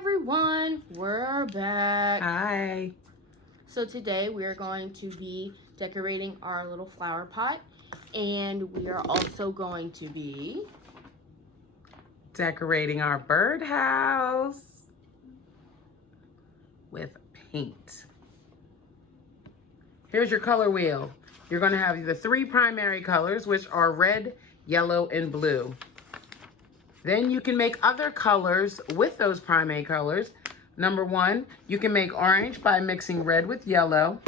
everyone, we're back. Hi. So today we are going to be decorating our little flower pot, and we are also going to be Decorating our birdhouse with paint. Here's your color wheel. You're going to have the 3 primary colors, which are red, yellow, and blue. Then you can make other colors with those primary colors. Number 1, you can make orange by mixing red with yellow.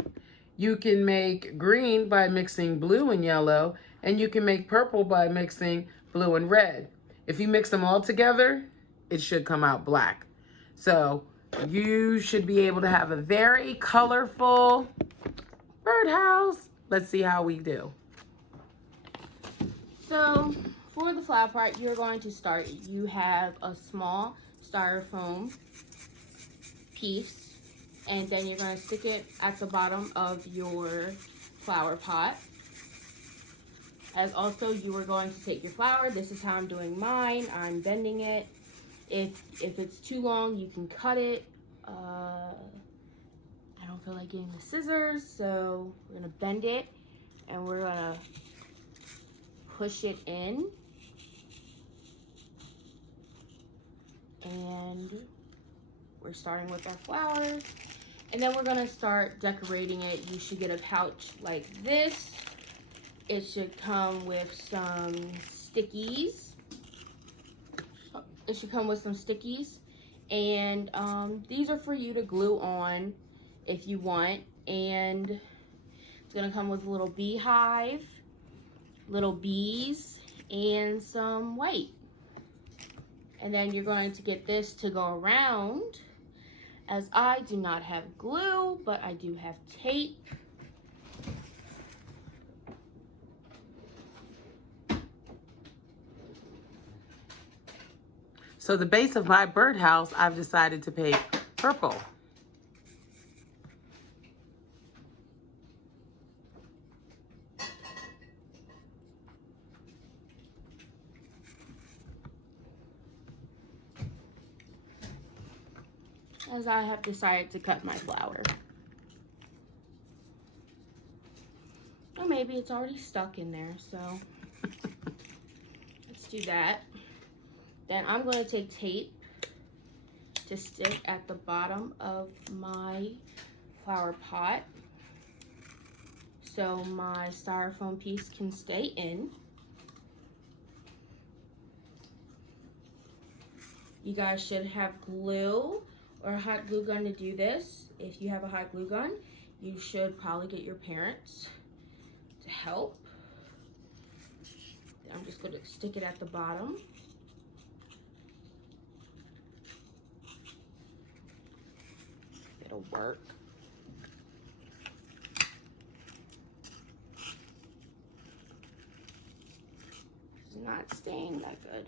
You can make green by mixing blue and yellow. And you can make purple by mixing blue and red. If you mix them all together, it should come out black. So you should be able to have a very colorful birdhouse. Let's see how we do. So for the flower pot, you're going to start. You have a small styrofoam piece, and then you're going to stick it at the bottom of your flower pot. As also, you are going to take your flower. This is how I'm doing mine. I'm bending it. If it's too long, you can cut it. I don't feel like getting the scissors, so we're gonna bend it, and we're gonna push it in. And we're starting with our flowers, and then we're gonna start decorating it. You should get a pouch like this. It should come with some stickies. And these are for you to glue on if you want. And it's gonna come with a little beehive, little bees, and some white. And then you're going to get this to go around, as I do not have glue, but I do have tape. So the base of my birdhouse, I've decided to paint purple. As I have decided to cut my flower. Or maybe it's already stuck in there, so let's do that. Then I'm going to take tape to stick at the bottom of my flower pot so my styrofoam piece can stay in. You guys should have glue or a hot glue gun to do this. If you have a hot glue gun, you should probably get your parents to help. I'm just going to stick it at the bottom. It'll work. It's not staying that good.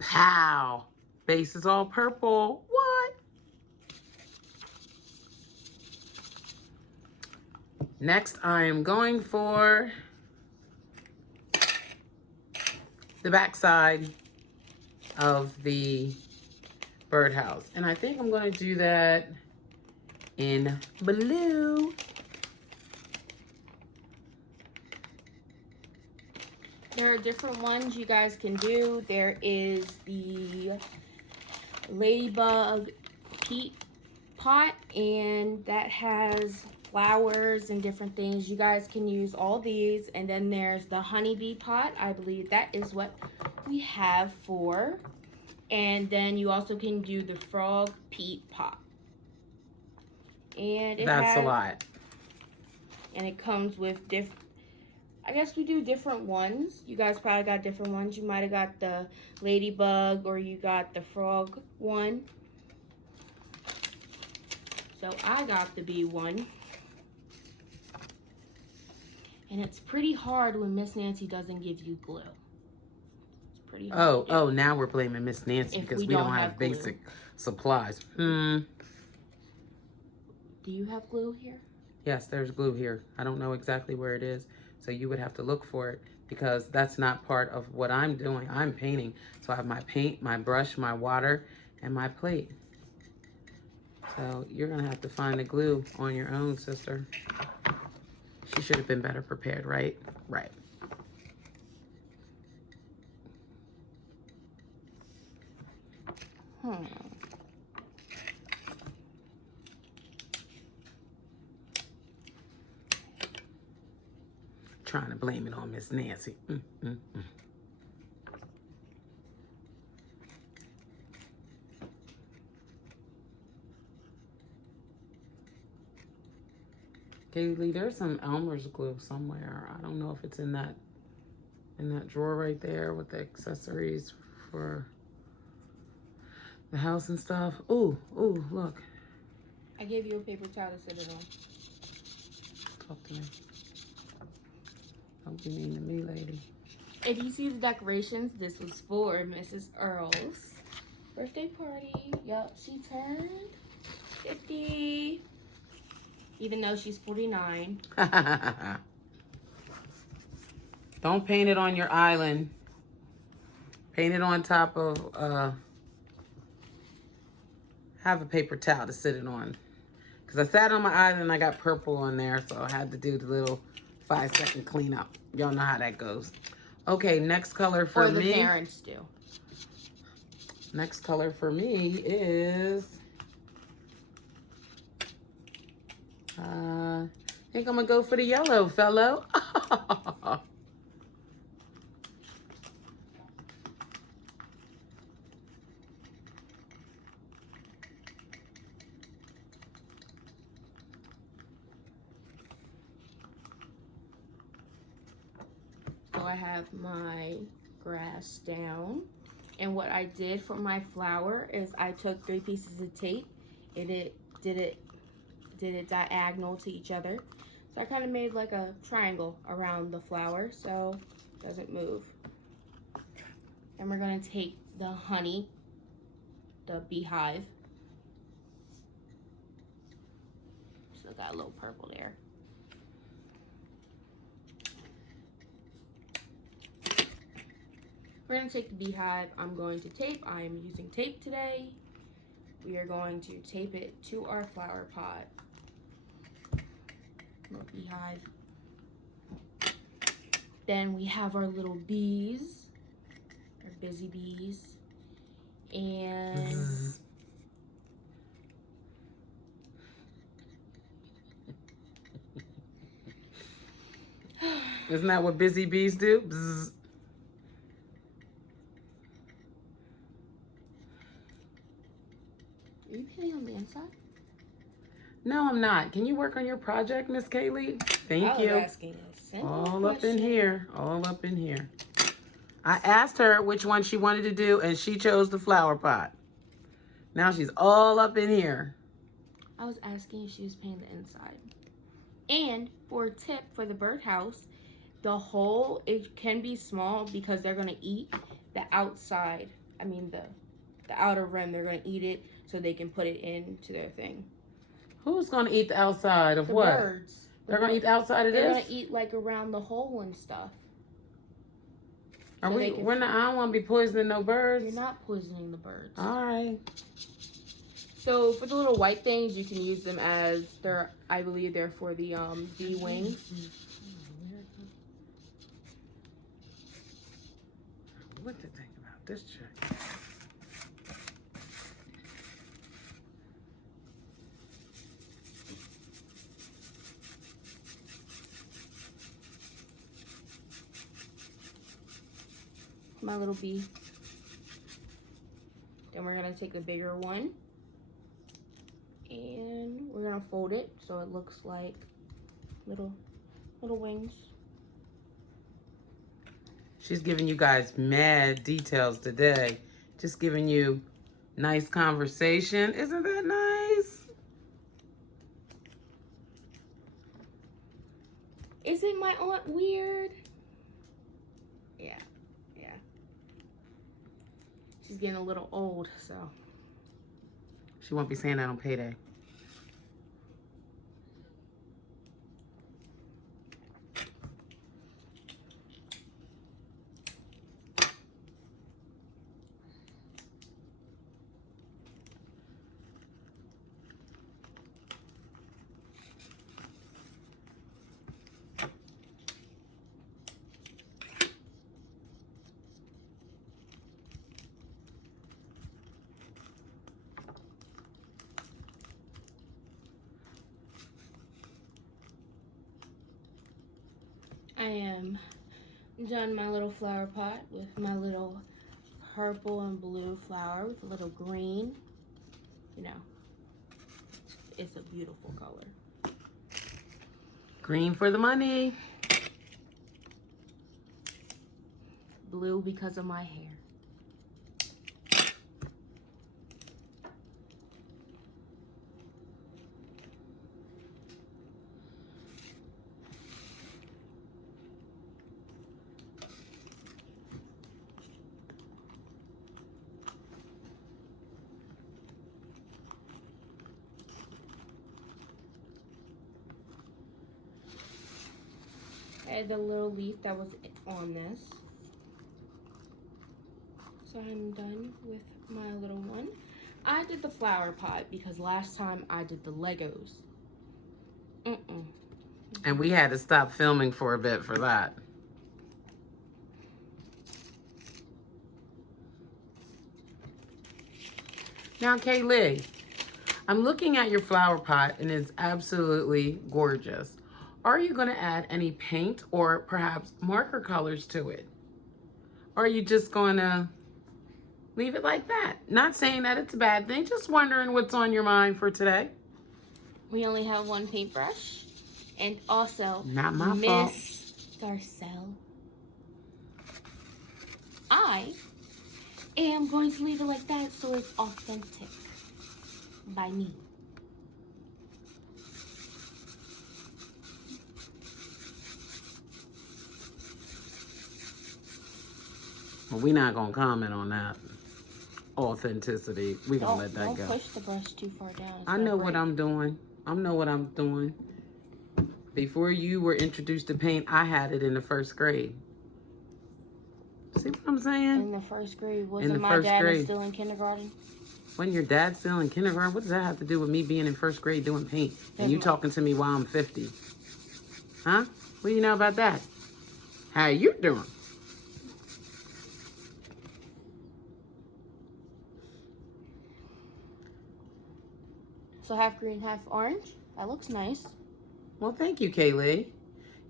Pow! Base is all purple. What? Next, I am going for the back side of the birdhouse. And I think I'm going to do that in blue. There are different ones you guys can do. There is the ladybug peat pot, and that has flowers and different things. You guys can use all these. And then there's the honeybee pot. I believe that is what we have for. And then you also can do the frog peat pot. And That's a lot. And it comes with different, I guess we do different ones. You guys probably got different ones. You might have got the ladybug, or you got the frog one. So I got the bee one. And it's pretty hard when Miss Nancy doesn't give you glue. It's pretty hard. Oh, now we're blaming Miss Nancy because we don't have basic supplies. Do you have glue here? Yes, there's glue here. I don't know exactly where it is, so you would have to look for it because that's not part of what I'm doing. I'm painting. So I have my paint, my brush, my water, and my plate. So you're gonna have to find the glue on your own, sister. She should have been better prepared, right? Right. Trying to blame it on Miss Nancy. Kaylee, there's some Elmer's glue somewhere. I don't know if it's in that drawer right there with the accessories for the house and stuff. Ooh, look. I gave you a paper towel to sit it on. Talk to me. Don't be mean to me, lady. If you see the decorations, this was for Mrs. Earl's birthday party. Yup, she turned 50. Even though she's 49. Don't paint it on your island. Paint it on top of, have a paper towel to sit it on. Because I sat on my island and I got purple on there, so I had to do the little 5-second cleanup. Y'all know how that goes. Okay, next color for me. Or the parents do. Next color for me is... I think I'm gonna go for the yellow, fellow. So I have my grass down. And what I did for my flower is I took 3 pieces of tape and did it diagonal to each other. So I kind of made like a triangle around the flower so it doesn't move. And we're gonna take the honey, the beehive. Still got a little purple there. We're gonna take the beehive. I'm going to tape. I am using tape today. We are going to tape it to our flower pot. Little beehive. Then we have our little bees, our busy bees, and isn't that what busy bees do? Bzz. Are you painting on the inside? No, I'm not. Can you work on your project, Miss Kaylee? Thank you. Asking a simple All up in question. here. All up in here. I asked her which one she wanted to do, and she chose the flower pot. Now she's all up in here. I was asking if she was painting the inside. And for a tip for the birdhouse, the hole, it can be small because they're going to eat the outside. I mean, the outer rim, they're going to eat it so they can put it into their thing. Who's going to eat the outside of The what? birds. They're going to eat the outside of They're this? going to eat like around the hole and stuff. Are so we? We're not. I don't want to be poisoning no birds. You're not poisoning the birds. All right. So for the little white things, you can use them as I believe they're for the bee wings. What to think about this chick? My little bee. Then we're gonna take the bigger one and we're gonna fold it so it looks like little wings. She's giving you guys mad details today. Just giving you nice conversation. Isn't that nice? Isn't my aunt weird? Yeah. She's getting a little old, so. She won't be saying that on payday. I am done my little flower pot with my little purple and blue flower with a little green. You know, it's a beautiful color. Green for the money. Blue because of my hair. Add the little leaf that was on this. So I'm done with my little one. I did the flower pot because last time I did the Legos. And we had to stop filming for a bit for that. Now, Kaylee, I'm looking at your flower pot and it's absolutely gorgeous. Are you going to add any paint or perhaps marker colors to it? Or are you just going to leave it like that? Not saying that it's a bad thing, just wondering what's on your mind for today. We only have one paintbrush. And also, Not my fault. Miss Garcelle, I am going to leave it like that so it's authentic by me. Well, we're not going to comment on that. Authenticity. We're going to let that go. Don't push the brush too far down. I know what I'm doing. I know what I'm doing. Before you were introduced to paint, I had it in the first grade. See what I'm saying? In the first grade. Wasn't my dad still in kindergarten? When your dad's still in kindergarten, what does that have to do with me being in first grade doing paint? And you talking to me while I'm 50? Huh? What do you know about that? How you doing? So half green, half orange. That looks nice. Well, thank you, Kaylee.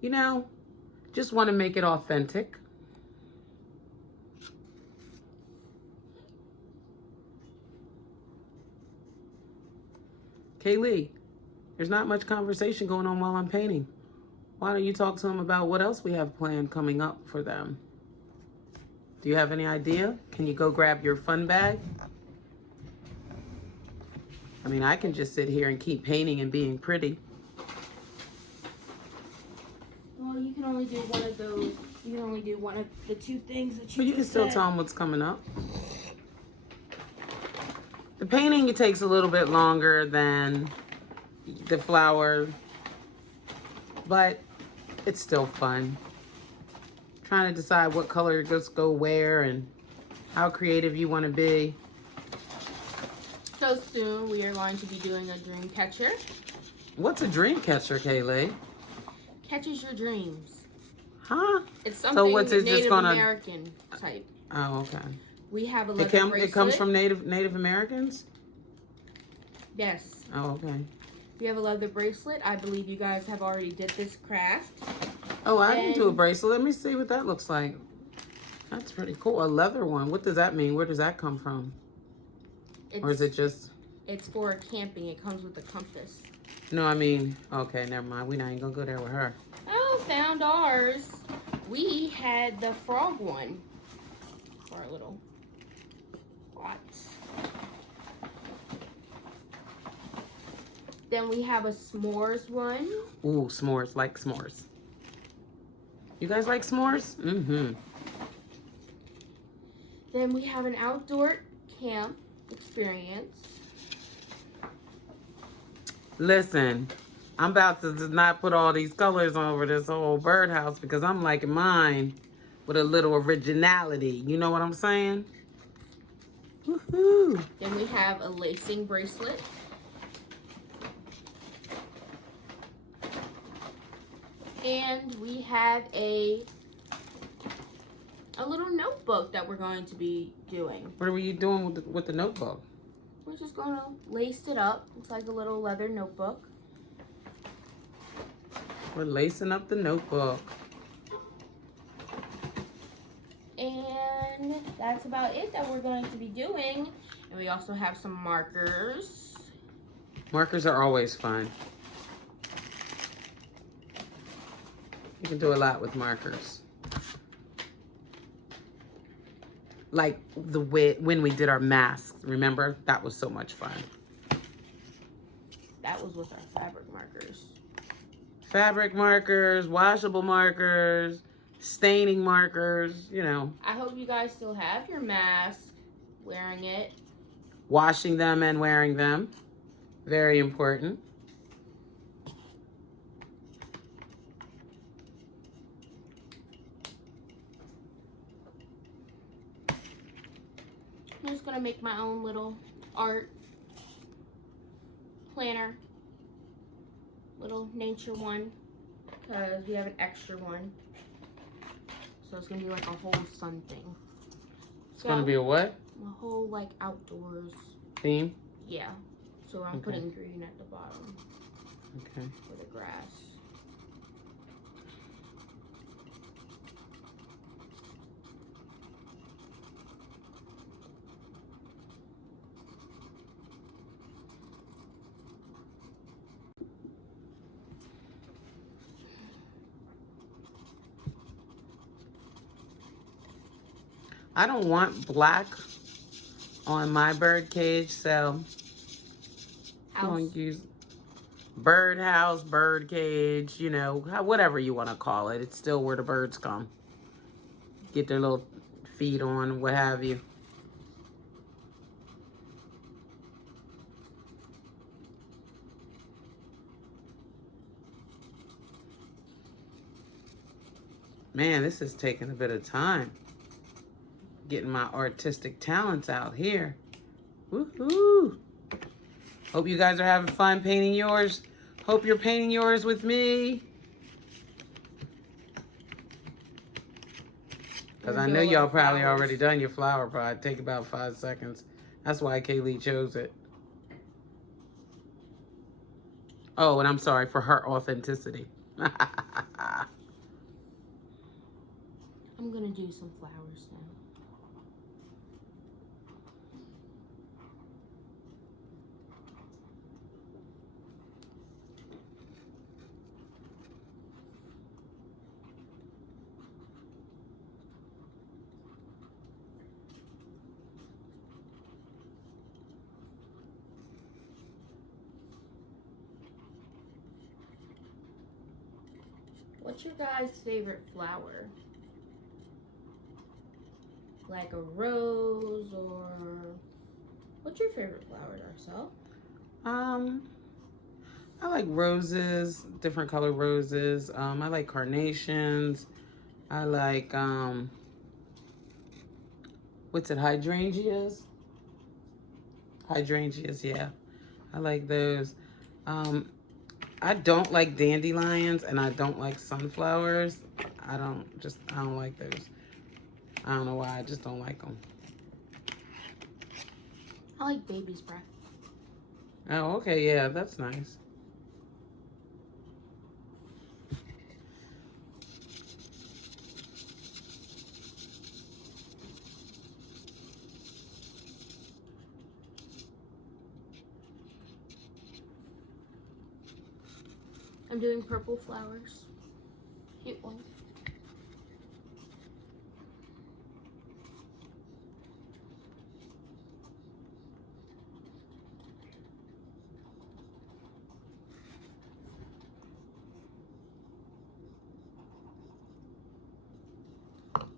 You know, just want to make it authentic. Kaylee, there's not much conversation going on while I'm painting. Why don't you talk to them about what else we have planned coming up for them? Do you have any idea? Can you go grab your fun bag? I mean, I can just sit here and keep painting and being pretty. Well, you can only do one of those. You can only do one of the two things that you But you can still tell them what's coming up. The painting, it takes a little bit longer than the flower, but it's still fun. Trying to decide what color just go where and how creative you want to be. So soon we are going to be doing a dream catcher. What's a dream catcher, Kaylee? Catches your dreams. Huh? It's something Native American type. Oh, okay. We have a leather bracelet. It comes from Native Americans? Yes. Oh, okay. We have a leather bracelet. I believe you guys have already did this craft. Oh, I didn't do a bracelet. Let me see what that looks like. That's pretty cool. A leather one. What does that mean? Where does that come from? Or is it just... It's for camping. It comes with a compass. No, I mean... Okay, never mind. We're not even going to go there with her. Oh, found ours. We had the frog one for our little pots. Then we have a s'mores one. Ooh, s'mores. Like s'mores. You guys like s'mores? Mm-hmm. Then we have an outdoor camp experience. Listen, I'm about to just not put all these colors over this whole birdhouse because I'm liking mine with a little originality. You know what I'm saying? Woohoo! Then we have a lacing bracelet. And we have a little notebook that we're going to be doing. What are you doing with the notebook? We're just going to lace it up. It's like a little leather notebook. We're lacing up the notebook. And that's about it that we're going to be doing. And we also have some markers. Markers are always fun. You can do a lot with markers. Like when we did our masks, remember? That was so much fun. That was with our fabric markers. Fabric markers, washable markers, staining markers, you know. I hope you guys still have your mask, wearing it. Washing them and wearing them. Very important. I'm just gonna make my own little art planner. Little nature one. Because we have an extra one. So it's gonna be like a whole sun thing. It's gonna be a what? A whole like outdoors theme? Yeah. So I'm putting green at the bottom. Okay. For the grass. I don't want black on my bird cage, so I'm going to use bird house, bird cage, you know, whatever you want to call it. It's still where the birds come. Get their little feet on, what have you. Man, this is taking a bit of time. Getting my artistic talents out here. Woohoo! Hope you guys are having fun painting yours. Hope you're painting yours with me. Because I know y'all probably already done your flower pot. Take about 5 seconds. That's why Kaylee chose it. Oh, and I'm sorry for her authenticity. I'm going to do some flowers now. What's your guys' favorite flower? Like a rose or... What's your favorite flower, Darcel? I like roses, different color roses. I like carnations. I like, what's it, hydrangeas? Hydrangeas, yeah. I like those. I don't like dandelions and I don't like sunflowers. I don't like those. I don't know why, I just don't like them. I like baby's breath. Oh, okay, yeah, that's nice. I'm doing purple flowers. Cute ones.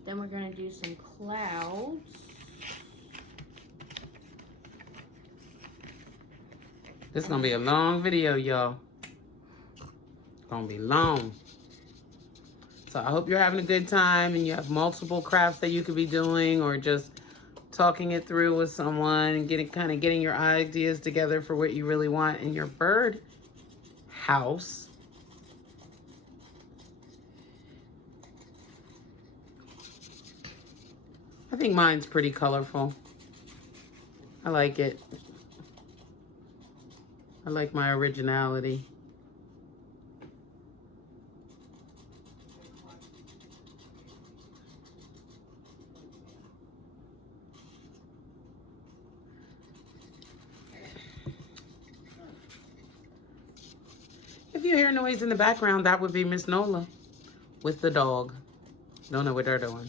Then we're gonna do some clouds. This is gonna be a long video, y'all. Gonna be long. So I hope you're having a good time and you have multiple crafts that you could be doing or just talking it through with someone and getting your ideas together for what you really want in your bird house. I think mine's pretty colorful. I like it. I like my originality. you hear noise in the background, that would be Miss Nola with the dog. Don't know what they're doing.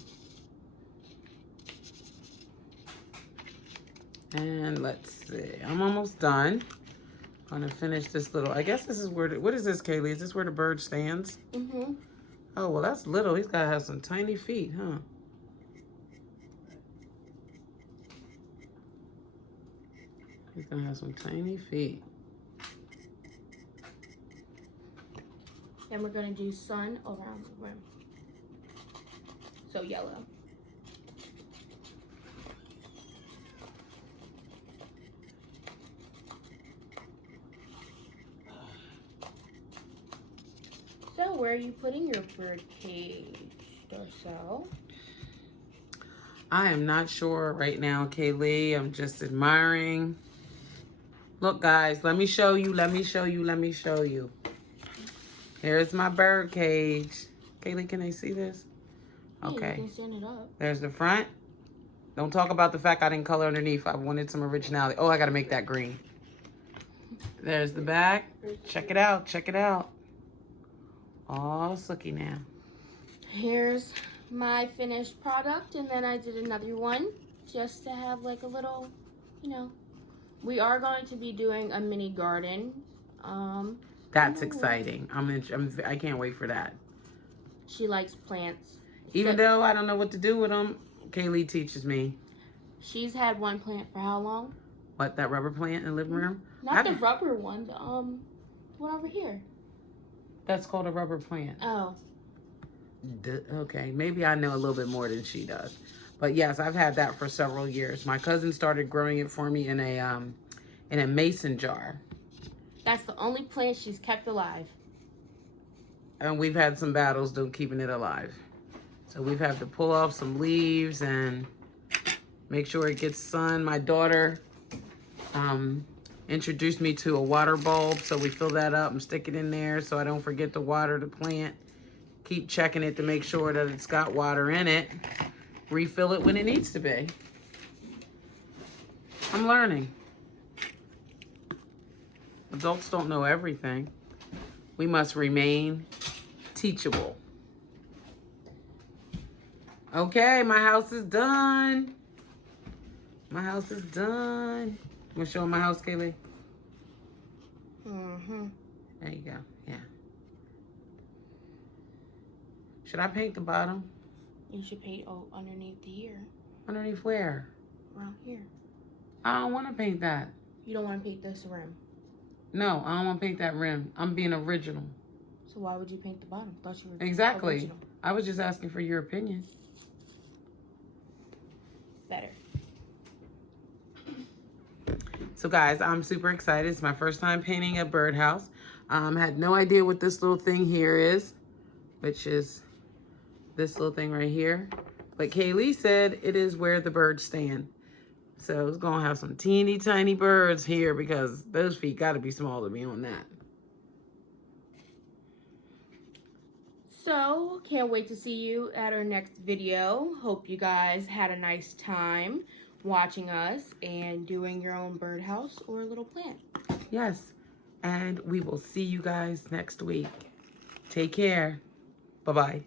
And let's see. I'm almost done. I'm gonna finish this little. I guess this is where. What is this, Kaylee? Is this where the bird stands? Mm-hmm. Oh well, that's little. He's gotta have some tiny feet, huh? He's gonna have some tiny feet. Then we're gonna do sun around the rim. So yellow. So where are you putting your bird cage, Darcel? I am not sure right now, Kaylee. I'm just admiring. Look, guys, let me show you. Let me show you. Let me show you. Here's my bird cage. Kaylee, can they see this? Yeah, Okay. you can stand it up. There's the front. Don't talk about the fact I didn't color underneath. I wanted some originality. Oh, I got to make that green. There's the back. Check it out. Check it out. All sooky now. Here's my finished product, and then I did another one just to have like a little, you know. We are going to be doing a mini garden. That's exciting. I can't wait for that. She likes plants. Even though I don't know what to do with them, Kaylee teaches me. She's had one plant for how long? What, that rubber plant in the living room? Not the rubber one, the one over here. That's called a rubber plant. Oh. Okay, maybe I know a little bit more than she does. But yes, I've had that for several years. My cousin started growing it for me in a mason jar. That's the only plant she's kept alive. And we've had some battles doing keeping it alive. So we've had to pull off some leaves and make sure it gets sun. My daughter introduced me to a water bulb, so we fill that up and stick it in there so I don't forget to water the plant. Keep checking it to make sure that it's got water in it. Refill it when it needs to be. I'm learning. Adults don't know everything. We must remain teachable. Okay, my house is done. My house is done. You want to show them my house, Kaylee? Mm-hmm. There you go. Yeah. Should I paint the bottom? You should paint underneath here. Underneath where? Around here. I don't want to paint that. You don't want to paint this rim. No, I don't want to paint that rim. I'm being original. So why would you paint the bottom? Thought you were Exactly. original. I was just asking for your opinion. Better. So guys, I'm super excited. It's my first time painting a birdhouse. Had no idea what this little thing here is, which is this little thing right here. But Kaylee said it is where the birds stand. So it's gonna have some teeny tiny birds here because those feet gotta be small to be on that. So, can't wait to see you at our next video. Hope you guys had a nice time watching us and doing your own birdhouse or little plant. Yes, and we will see you guys next week. Take care. Bye-bye.